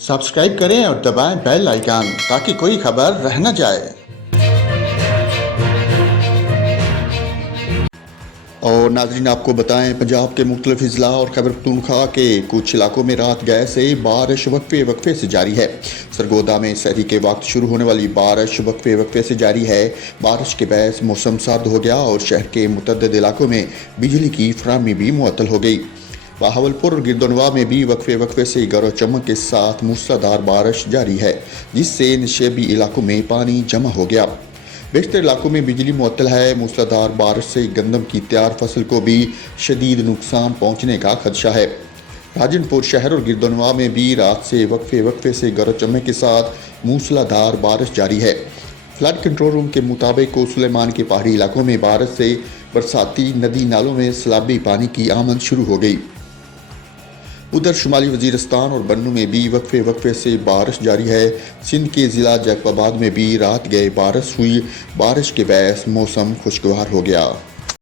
Subscribe करें और दबाएं बेल आइकन ताकि कोई खबर रह न जाए। और नाज़रीन, आपको बताएं, पंजाब के मुख्तलिफ अजला और खैबर पख्तूनख्वा के कुछ इलाकों में रात गए से बारिश वक्फे से जारी है। सरगोदा में सहरी के वक्त शुरू होने वाली बारिश वक्फे से जारी है। बारिश के बायस मौसम सर्द हो गया और शहर के मुतअद्दिद इलाकों में बिजली की फराहमी भी मुअत्तल हो गई। बहावलपुर और गिरदोनवा में भी वक्फे से गरज चमक के साथ मूसलाधार बारिश जारी है, जिससे नशेबी इलाकों में पानी जमा हो गया। बेशतर इलाकों में बिजली मुअत्तल है। मूसलाधार बारिश से गंदम की तैयार फसल को भी शदीद नुकसान पहुंचने का खदशा है। राजनपुर शहर और गिरदोनवा में भी रात से वक्फे से गरज चमक के साथ मूसलाधार बारिश जारी है। फ्लड कंट्रोल रूम के मुताबिक सुलेमान के पहाड़ी इलाकों में बारिश से बरसाती नदी नालों में सैलाबी पानी की आमद शुरू हो गई। उधर शुमाली वजीरिस्तान और बन्नू में भी वक्फे से बारिश जारी है। सिंध के ज़िला जैकबाबाद में भी रात गए बारिश हुई। बारिश के बायस मौसम खुशगवार हो गया।